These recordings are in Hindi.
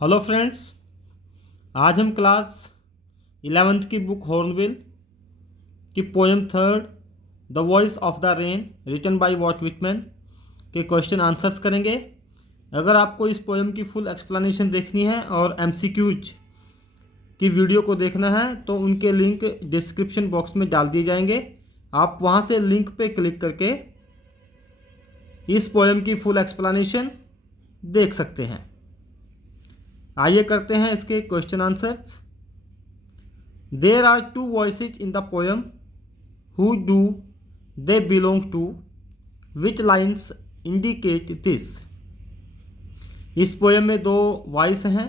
हेलो फ्रेंड्स, आज हम क्लास 11th की बुक हॉर्नबिल की poem third the voice of the rain written by Walt Whitman के क्वेश्चन आंसर्स करेंगे। अगर आपको इस पोएम की फुल एक्सप्लेनेशन देखनी है और एमसीक्यूज की वीडियो को देखना है तो उनके लिंक डिस्क्रिप्शन बॉक्स में डाल दिए जाएंगे। आप वहां से लिंक पे क्लिक करके इस पोएम की फुल एक्सप्लेनेशन देख सकते हैं। आइए करते हैं इसके question answers. There are two voices in the poem, who do they belong to, which lines indicate this. इस पोएम में दो वॉइस हैं,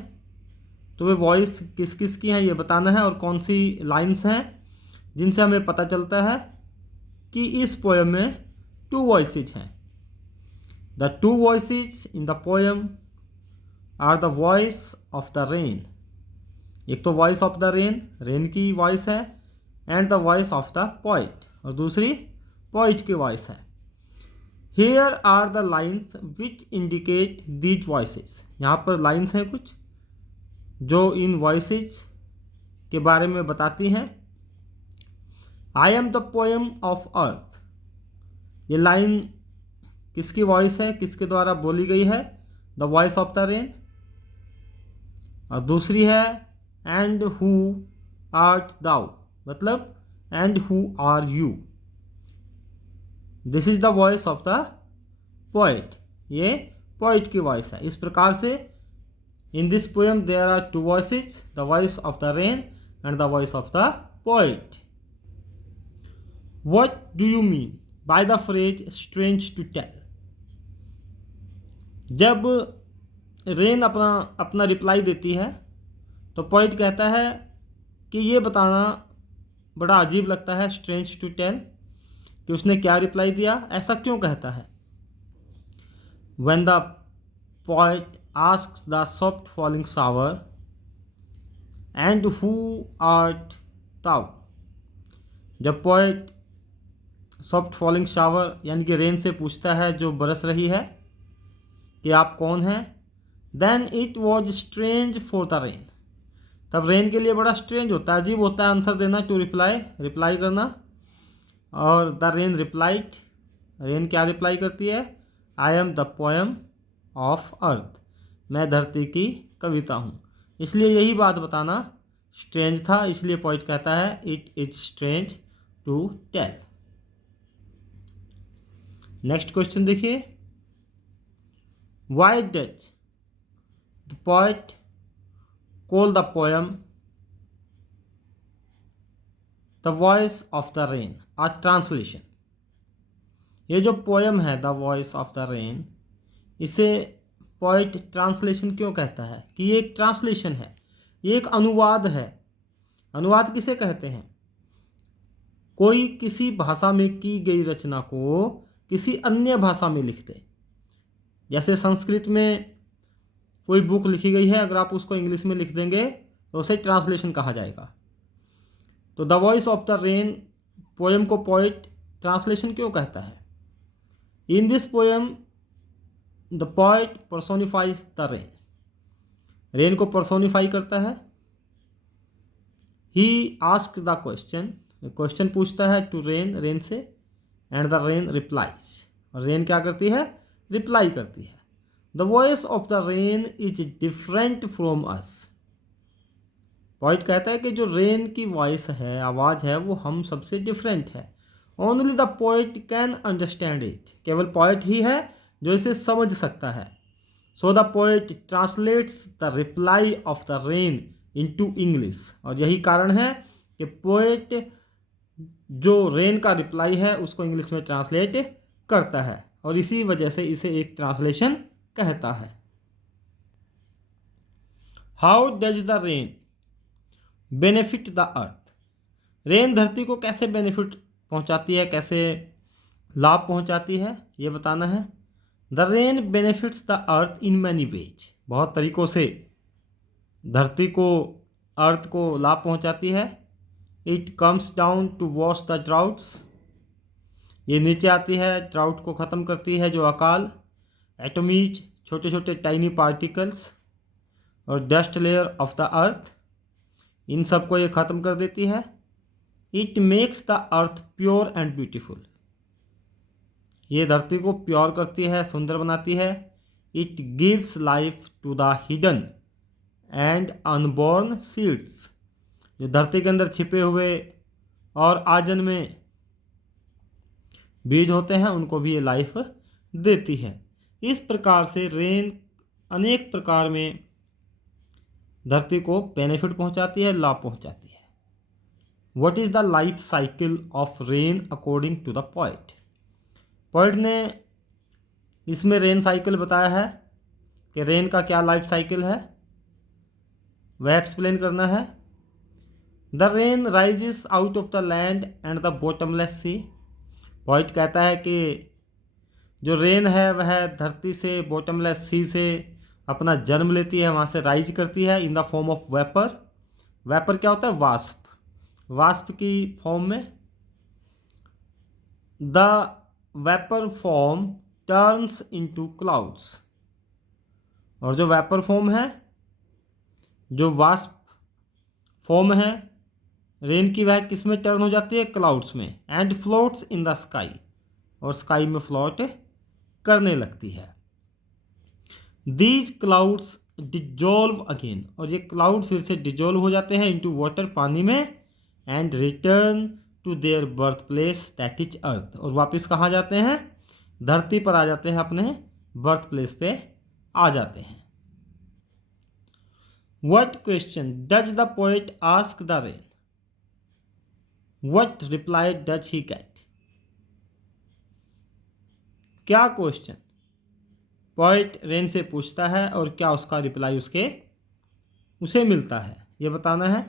तो वे वॉइस किस किस की हैं ये बताना है और कौन सी लाइन्स हैं जिनसे हमें पता चलता है कि इस पोएम में टू वॉइसेज हैं। The two voices in the poem are the voice of the rain. एक तो voice of the rain, rain की वॉइस है, and the voice of the poet, और दूसरी पोइट की वॉइस है। Here are the lines which indicate these voices. यहाँ पर लाइन्स हैं कुछ जो इन वॉइसेज के बारे में बताती हैं। I am the poem of अर्थ। ये लाइन किसकी वॉइस है, किसके द्वारा बोली गई है? The voice of the rain. और दूसरी है एंड हु आर्ट दाउ, मतलब and who are you. This is the voice of the poet. ये पोएट की वॉइस है। इस प्रकार से in this poem there are two voices, the voice of the rain and the voice of the poet. What do you mean by the phrase strange to tell. जब रेन अपना रिप्लाई देती है तो पोइट कहता है कि ये बताना बड़ा अजीब लगता है, स्ट्रेंज टू टेल, कि उसने क्या रिप्लाई दिया, ऐसा क्यों कहता है। When the poet asks the soft falling shower and who art thou. जब पोइट सॉफ्ट फॉलिंग शावर यानी कि रेन से पूछता है जो बरस रही है कि आप कौन हैं, then it was strange for the rain. तब रेन के लिए बड़ा स्ट्रेंज होता है, अजीब होता है आंसर देना, टू रिप्लाई करना। और द रेन रिप्लाइड, रेन क्या रिप्लाई करती है? I am the poem of अर्थ। मैं धरती की कविता हूँ। इसलिए यही बात बताना स्ट्रेंज था, इसलिए पोइट कहता है it is strange to tell. Next question देखिए। Why does the poet call the poem the voice of the rain a translation। ये जो पोएम है the voice of the rain, इसे पोएट ट्रांसलेशन क्यों कहता है? कि ये एक ट्रांसलेशन है, ये एक अनुवाद है। अनुवाद किसे कहते हैं? कोई किसी भाषा में की गई रचना को किसी अन्य भाषा में लिख दे। जैसे संस्कृत में कोई बुक लिखी गई है, अगर आप उसको इंग्लिश में लिख देंगे तो उसे ट्रांसलेशन कहा जाएगा। तो the voice of the rain poem को पोएट ट्रांसलेशन क्यों कहता है? In this poem the poet personifies the rain. Rain को पर्सोनिफाई करता है। He ask the question, question पूछता है टू रेन, रेन से, एंड द रेन रिप्लाइज, और रेन क्या करती है? रिप्लाई करती है। The voice of the rain is different from us. Poet कहता है कि जो रेन की वॉइस है, आवाज़ है, वो हम सबसे डिफरेंट है। Only the poet can understand it. केवल पोइट ही है जो इसे समझ सकता है। So the poet translates the reply off the rain into English. और यही कारण है कि पोइट जो रेन का रिप्लाई है उसको इंग्लिश में ट्रांसलेट करता है, और इसी वजह से इसे एक ट्रांसलेशन कहता है। How does the rain benefit the earth. Rain धरती को कैसे बेनिफिट पहुंचाती है, कैसे लाभ पहुंचाती है, ये बताना है। The rain benefits the earth in many ways. बहुत तरीकों से धरती को, अर्थ को लाभ पहुंचाती है। It comes down to wash the droughts. ये नीचे आती है, ड्राउट को ख़त्म करती है, जो अकाल। एटमीज, छोटे छोटे टाइनी पार्टिकल्स। और dust layer of the earth, इन सबको ये ख़त्म कर देती है। It makes the earth pure and beautiful, ये धरती को प्योर करती है, सुंदर बनाती है। It gives life to the hidden and unborn seeds, जो धरती के अंदर छिपे हुए और आजन्मे बीज होते हैं उनको भी ये लाइफ देती है। इस प्रकार से रेन अनेक प्रकार में धरती को बेनिफिट पहुंचाती है, लाभ पहुंचाती है। What is the life cycle of rain according to the poet? Poet ने इसमें रेन साइकिल बताया है कि रेन का क्या लाइफ साइकिल है, वह एक्सप्लेन करना है। The rain rises out of the land and the bottomless sea, poet कहता है कि जो रेन है वह धरती से, बॉटमलेस सी से अपना जन्म लेती है, वहाँ से राइज करती है इन the form of vapour. Vapour क्या होता है? वाष्प, वाष्प की फॉर्म में। The vapour form turns into clouds, और जो वेपर फॉर्म है, जो वाष्प फॉर्म है रेन की, वह किस में टर्न हो जाती है? क्लाउड्स में। And floats in the sky, और स्काई में फ्लोट करने लगती है। दीज क्लाउड्स डिजोल्व अगेन, और ये क्लाउड फिर से डिजोल्व हो जाते हैं इनटू वाटर, पानी में। And return to their birth place that is earth, और वापस कहाँ जाते हैं? धरती पर आ जाते हैं, अपने बर्थ प्लेस पे आ जाते हैं। What question does the poet ask the rain? What reply does he get? क्या क्वेश्चन पोएट रेन से पूछता है और क्या उसका रिप्लाई उसे मिलता है, ये बताना है।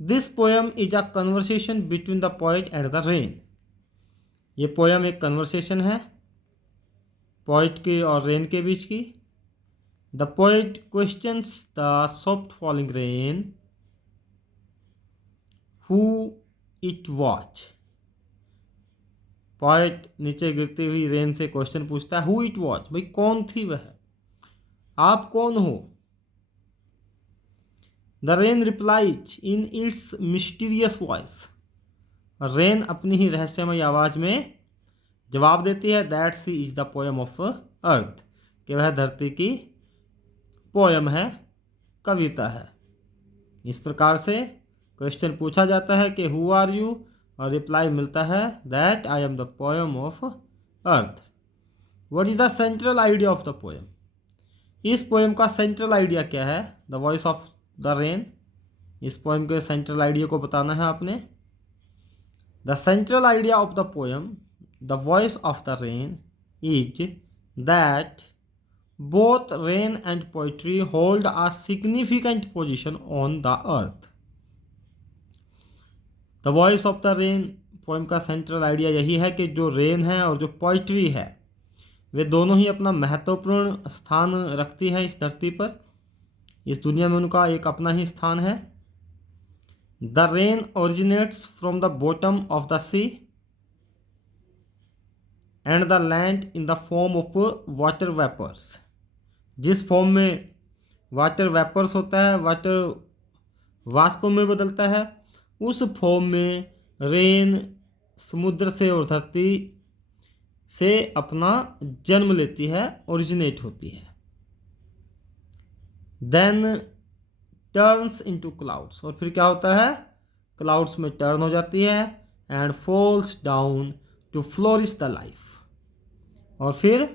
This poem is a conversation between the poet and the rain, ये पोएम एक कन्वर्सेशन है पोएट के और रेन के बीच की। The poet questions the soft falling rain who it watch, poet नीचे गिरती हुई रेन से क्वेश्चन पूछता है, हु इट वॉच, भाई कौन थी वह, आप कौन हो। The rain replies in its mysterious voice, rain अपनी ही रहस्यमय आवाज में जवाब देती है, that sea is the poem of earth, कि वह धरती की पोएम है, कविता है। इस प्रकार से क्वेश्चन पूछा जाता है कि हु आर यू, और रिप्लाई मिलता है that I am the poem of earth. What is the central idea of the poem, इस पोएम का सेंट्रल आइडिया क्या है? The voice of the rain, इस पोएम के सेंट्रल आइडिया को बताना है आपने। The central idea of the poem the voice of the rain is that both rain and poetry hold a significant position on the earth. The voice of the rain poem का सेंट्रल आइडिया यही है कि जो रेन है और जो पोइट्री है वे दोनों ही अपना महत्वपूर्ण स्थान रखती हैं इस धरती पर, इस दुनिया में उनका एक अपना ही स्थान है। The rain originates from the bottom of the sea and the land in the form of water vapours, जिस फॉर्म में वाटर वेपर्स होता है, वाटर वाष्प में बदलता है, उस फॉर्म में रेन समुद्र से और धरती से अपना जन्म लेती है, ओरिजिनेट होती है। देन टर्न्स इनटू क्लाउड्स, और फिर क्या होता है? क्लाउड्स में टर्न हो जाती है। And falls down to flourish the life, और फिर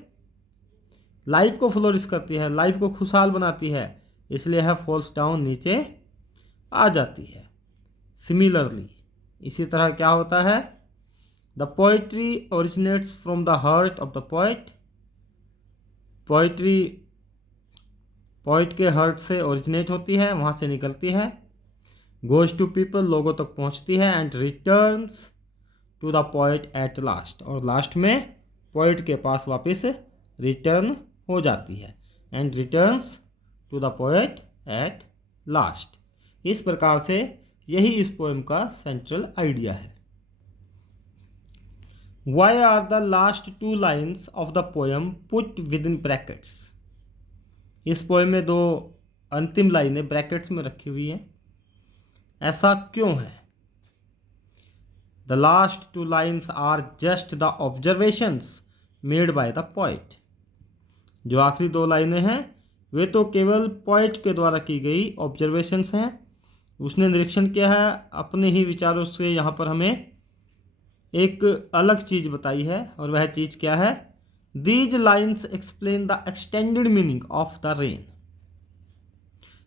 लाइफ को फ्लोरिश करती है, लाइफ को खुशहाल बनाती है, इसलिए है फॉल्स डाउन, नीचे आ जाती है। सिमिलरली, इसी तरह क्या होता है? The poetry originates from the heart of the poet, poetry poet के हार्ट से ओरिजिनेट होती है, वहाँ से निकलती है। गोज टू पीपल, लोगों तक पहुँचती है। And returns to the poet at last, और लास्ट में पोइट के पास वापस रिटर्न हो जाती है। And returns to the poet at last. इस प्रकार से यही इस पोएम का सेंट्रल आइडिया है। Why are the last two lines of the poem put within brackets, इस पोएम में दो अंतिम लाइनें ब्रैकेट्स में रखी हुई हैं। ऐसा क्यों है? The last 2 lines are just the observations made by the poet. जो आखिरी 2 लाइनें हैं वे तो केवल पोइट के द्वारा की गई ऑब्जर्वेशंस हैं। उसने निरीक्षण किया है, अपने ही विचारों से यहाँ पर हमें एक अलग चीज़ बताई है, और वह चीज़ क्या है? These lines explain the extended meaning of the rain.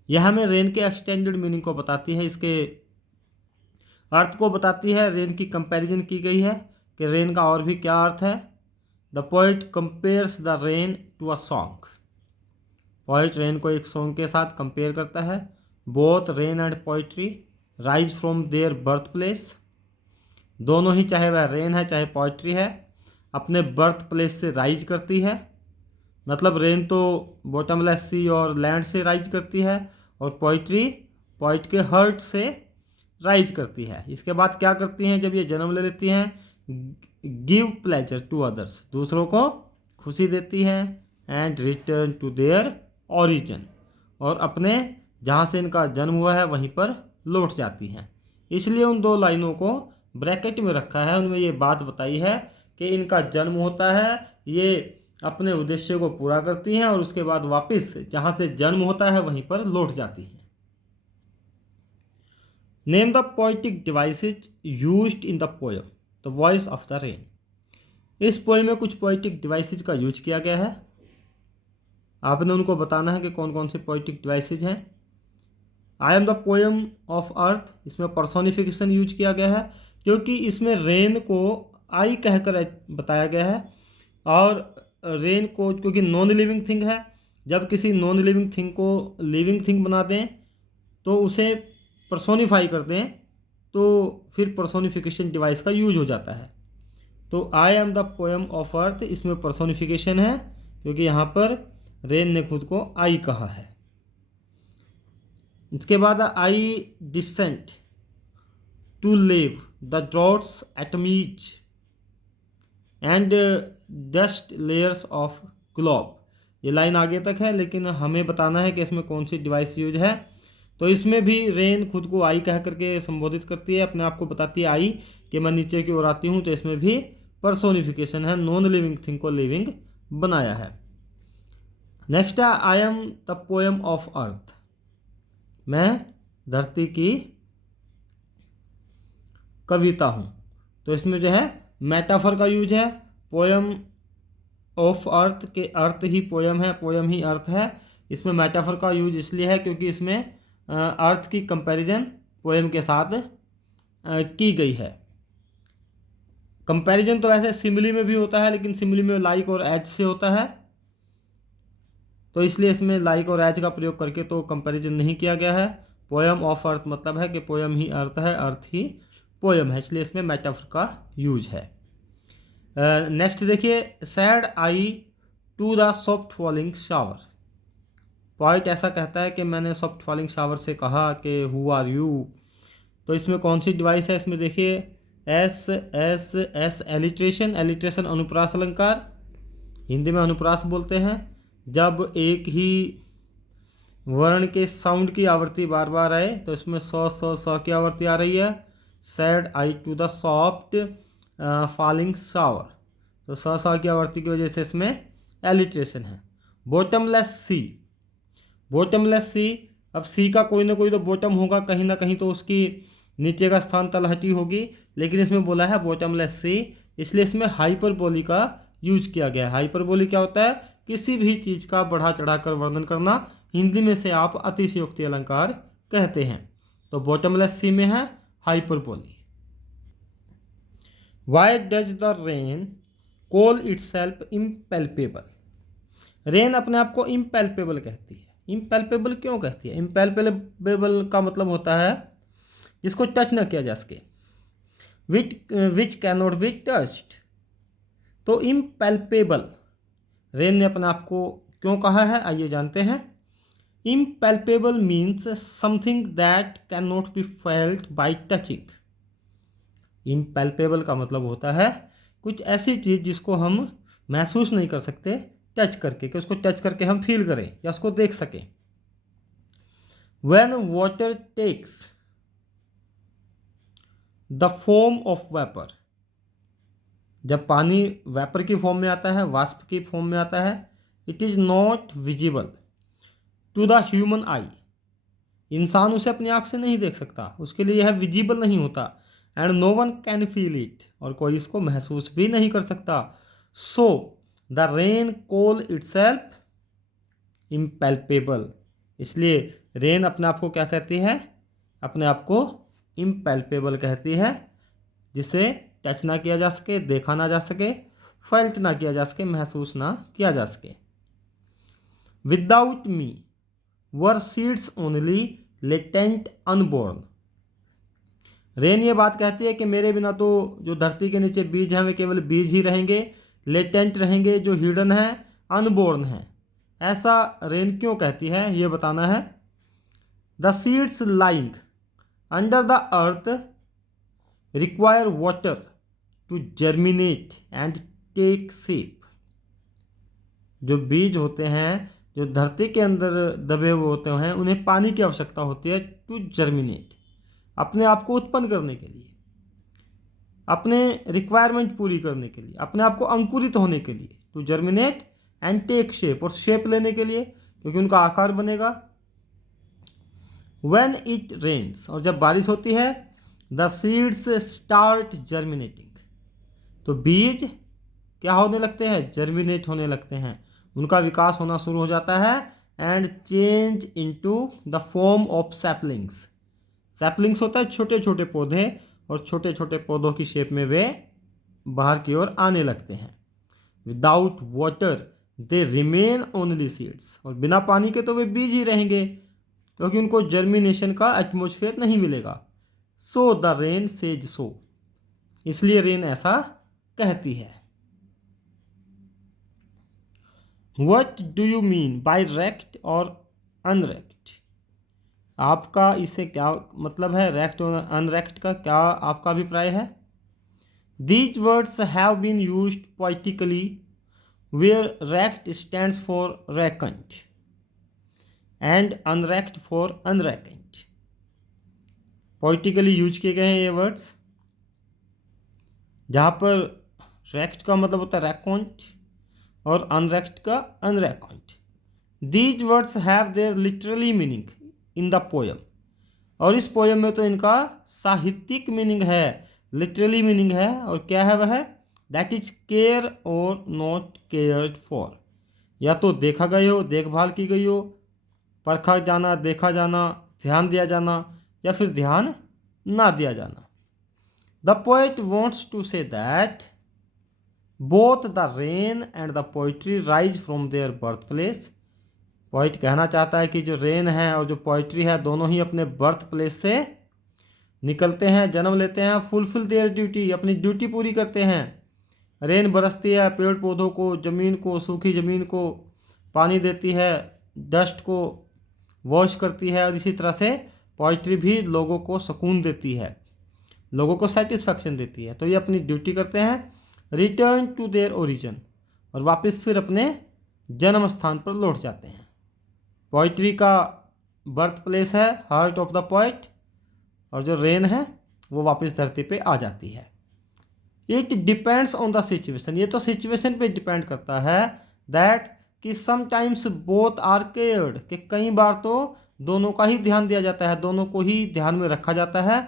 यह हमें रेन के एक्सटेंडेड मीनिंग को बताती है, इसके अर्थ को बताती है। रेन की कंपैरिजन की गई है कि रेन का और भी क्या अर्थ है। The poet compares the rain to a song. Poet rain को एक सॉन्ग के साथ कंपेयर करता है। Both rain and poetry rise from their birth place. दोनों ही, चाहे वह रेन है चाहे पोइट्री है, अपने बर्थ प्लेस से राइज करती है। मतलब रेन तो बॉटमलेस सी और लैंड से राइज करती है, और पोइट्री पोइट के हर्ट से राइज करती है। इसके बाद क्या करती हैं जब ये जन्म ले लेती हैं? गिव प्लेजर टू अदर्स, दूसरों को खुशी देती हैं। And return to their origin, और अपने जहाँ से इनका जन्म हुआ है वहीं पर लौट जाती हैं। इसलिए उन 2 लाइनों को ब्रैकेट में रखा है। उनमें ये बात बताई है कि इनका जन्म होता है, ये अपने उद्देश्य को पूरा करती हैं और उसके बाद वापस जहाँ से जन्म होता है वहीं पर लौट जाती हैं। Name the poetic devices used in the poem the voice of the rain. इस पोएम में कुछ पोइटिक डिवाइसेज का यूज किया गया है। आपने उनको बताना है कि कौन कौन से पोइटिक डिवाइसेज हैं। I am the poem of अर्थ, इसमें पर्सोनिफिकेशन यूज किया गया है, क्योंकि इसमें रेन को आई कहकर बताया गया है। और रेन को, क्योंकि नॉन लिविंग थिंग है, जब किसी नॉन लिविंग थिंग को लिविंग थिंग बना दें तो उसे पर्सोनिफाई कर दें, तो फिर पर्सोनिफिकेशन डिवाइस का यूज हो जाता है। तो I am the poem of अर्थ, इसमें पर्सोनिफिकेशन है, क्योंकि यहाँ पर रेन ने खुद को आई कहा है। इसके बाद I descend to lave the droughts atomies and dust layers of globe. ये लाइन आगे तक है, लेकिन हमें बताना है कि इसमें कौन सी डिवाइस यूज है। तो इसमें भी रेन खुद को आई कह करके संबोधित करती है, अपने आप को बताती है आई कि मैं नीचे की ओर आती हूँ। तो इसमें भी पर्सोनिफिकेशन है, नॉन लिविंग थिंग को लिविंग बनाया है। नेक्स्ट है I am the poem of अर्थ, मैं धरती की कविता हूँ। तो इसमें जो है मेटाफर का यूज है। पोएम ऑफ अर्थ के अर्थ ही पोएम है, पोएम ही अर्थ है। इसमें मेटाफर का यूज इसलिए है क्योंकि इसमें अर्थ की कंपैरिजन पोएम के साथ की गई है। कंपैरिजन तो वैसे सिमिली में भी होता है, लेकिन सिमिली में लाइक और एज से होता है, तो इसलिए इसमें लाइक और एज का प्रयोग करके तो कंपैरिजन नहीं किया गया है। पोएम ऑफ अर्थ मतलब है कि पोएम ही अर्थ है, अर्थ ही पोएम है, इसलिए इसमें मेटाफर का यूज है। नेक्स्ट देखिए, sad I to the soft falling shower. Poet ऐसा कहता है कि मैंने सॉफ्ट फॉलिंग शावर से कहा कि हु आर यू। तो इसमें कौन सी डिवाइस है? इसमें देखिए S S S alliteration. Alliteration अनुप्रास अलंकार, हिंदी में अनुप्रास बोलते हैं। जब एक ही वर्ण के साउंड की आवृत्ति बार बार आए, तो इसमें स की आवृत्ति आ रही है। Sad I to the soft falling shower, तो स की आवृत्ति की वजह से इसमें एलिट्रेशन है। बॉटमलेस सी, बॉटमलेस सी, अब सी का कोई ना कोई तो बॉटम होगा कहीं ना कहीं, तो उसकी नीचे का स्थान तलहटी होगी, लेकिन इसमें बोला है बॉटमलेस सी, इसलिए इसमें हाइपरबोली का यूज किया गया है। हाइपरबोली क्या होता है? किसी भी चीज़ का बढ़ा चढ़ाकर वर्णन करना। हिंदी में से आप अतिशयोक्ति अलंकार कहते हैं। तो बॉटमलेस सी में है hyperbole. Why does the rain call itself impalpable. Rain अपने आप को इम्पैल्पेबल कहती है। इम्पैल्पेबल क्यों कहती है? इम्पैल्पेबल का मतलब होता है जिसको टच ना किया जा सके, which can not be touched. तो इम्पैल्पेबल रेन ने अपने आप को क्यों कहा है, आइए जानते हैं। Impalpable means something that can not be felt by touching. Impalpable का मतलब होता है कुछ ऐसी चीज़ जिसको हम महसूस नहीं कर सकते टच करके, कि उसको टच करके हम फील करें या उसको देख सकें। When water takes the form of vapour, जब पानी वेपर की फॉर्म में आता है, वाष्प की फॉर्म में आता है, it is not visible to the human eye, इंसान उसे अपनी आँख से नहीं देख सकता, उसके लिए यह विजिबल नहीं होता। And no one can feel it, और कोई इसको महसूस भी नहीं कर सकता। So the rain call itself impalpable, इसलिए रेन अपने आप को क्या कहती है, अपने आप को इम्पैल्पेबल कहती है, जिसे टच ना किया जा सके, देखा ना जा सके, फेल्ट ना किया जा सके, महसूस ना किया जा सके। Without me were seeds only latent unborn, rain ये बात कहती है कि मेरे बिना तो जो धरती के नीचे बीज हैं वे केवल बीज ही रहेंगे, लेटेंट रहेंगे, जो हिडन है, अनबोर्न है। ऐसा रेन क्यों कहती है ये बताना है। The seeds lying under the earth require water to germinate and take shape, जो बीज होते हैं जो धरती के अंदर दबे हुए होते हैं उन्हें पानी की आवश्यकता होती है टू जर्मिनेट, अपने आप को उत्पन्न करने के लिए, अपने रिक्वायरमेंट पूरी करने के लिए, अपने आप को अंकुरित होने के लिए, to germinate and take shape, और शेप लेने के लिए क्योंकि उनका आकार बनेगा। व्हेन इट रेन्स, और जब बारिश होती है, द सीड्स स्टार्ट जर्मिनेटिंग, तो बीज क्या होने लगते हैं, जर्मिनेट होने लगते हैं, उनका विकास होना शुरू हो जाता है। And change into the form of saplings, saplings होता है छोटे छोटे पौधे, और छोटे छोटे पौधों की शेप में वे बाहर की ओर आने लगते हैं। Without water they remain only seeds, और बिना पानी के तो वे बीज ही रहेंगे क्योंकि उनको जर्मिनेशन का एटमॉस्फेयर नहीं मिलेगा। सो द रेन सेज सो, इसलिए रेन ऐसा कहती है। What do you mean by wrecked और unwrecked? आपका इससे क्या मतलब है, wrecked और unwrecked का क्या आपका अभिप्राय है। These words have been used poetically where wrecked stands for reckoned and unwrecked for unreckoned. Poetically use किए गए हैं ये वर्ड्स, जहाँ पर wrecked का मतलब होता है reckoned और अनरेक्ट का unreckoned. These words have their literally meaning in the poem, और इस पोयम में तो इनका साहित्यिक मीनिंग है, लिटरली मीनिंग है। और क्या है वह, दैट इज केयर और नॉट केयर्ड फॉर, या तो देखा गई हो, देखभाल की गई हो, परखा जाना, देखा जाना, ध्यान दिया जाना, या फिर ध्यान ना दिया जाना। The poet wants to say that both the rain and the poetry rise from their birth place, poet कहना चाहता है कि जो रेन है और जो पोइट्री है दोनों ही अपने बर्थ प्लेस से निकलते हैं, जन्म लेते हैं। फुलफिल देयर ड्यूटी, अपनी ड्यूटी पूरी करते हैं। रेन बरसती है, पेड़ पौधों को, ज़मीन को, सूखी ज़मीन को पानी देती है, डस्ट को वॉश करती है, और इसी तरह से पोइट्री भी लोगों को सुकून देती है, लोगों को सेटिस्फैक्शन देती है। तो ये अपनी ड्यूटी करते हैं। रिटर्न टू देयर ओरिजिन, और वापस फिर अपने जन्म स्थान पर लौट जाते हैं। पोइट्री का बर्थ प्लेस है हार्ट ऑफ द पोइट, और जो रेन है वो वापस धरती पे आ जाती है। It depends on the situation, ये तो सिचुएशन पे डिपेंड करता है। दैट कि समटाइम्स बोथ आर केयर्ड, कि कई बार तो दोनों का ही ध्यान दिया जाता है, दोनों को ही ध्यान में रखा जाता है।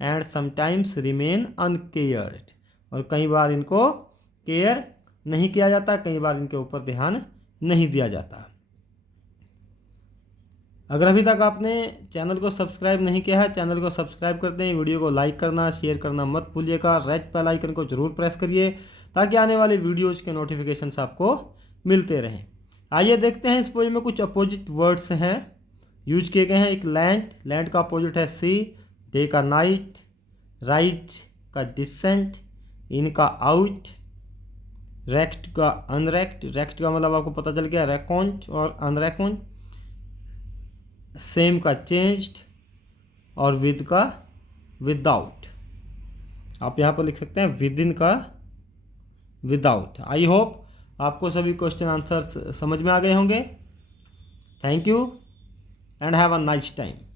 एंड समटाइम्स रिमेन अनकेयर्ड, और कई बार इनको केयर नहीं किया जाता, कई बार इनके ऊपर ध्यान नहीं दिया जाता। अगर अभी तक आपने चैनल को सब्सक्राइब नहीं किया है, चैनल को सब्सक्राइब कर दें, वीडियो को लाइक करना, शेयर करना मत भूलिएगा। रेड बेल आइकन को जरूर प्रेस करिए ताकि आने वाले वीडियोज़ के नोटिफिकेशंस आपको मिलते रहें। आइए देखते हैं, इस पोएम में कुछ अपोजिट वर्ड्स हैं यूज किए गए हैं। एक लैंड, लैंड का अपोजिट है सी, डे का नाइट, राइज का डिसेंट, इन का आउट, रेक्ट का अनरेक्ट, रेक्ट का मतलब आपको पता चल गया रेकॉन्ट और अनरेकॉन्ट, सेम का चेंज्ड, और विद का विदाउट। आप यहाँ पर लिख सकते हैं विद इन का विदाउट। आई होप आपको सभी क्वेश्चन आंसर्स समझ में आ गए होंगे। Thank you. and have a nice time.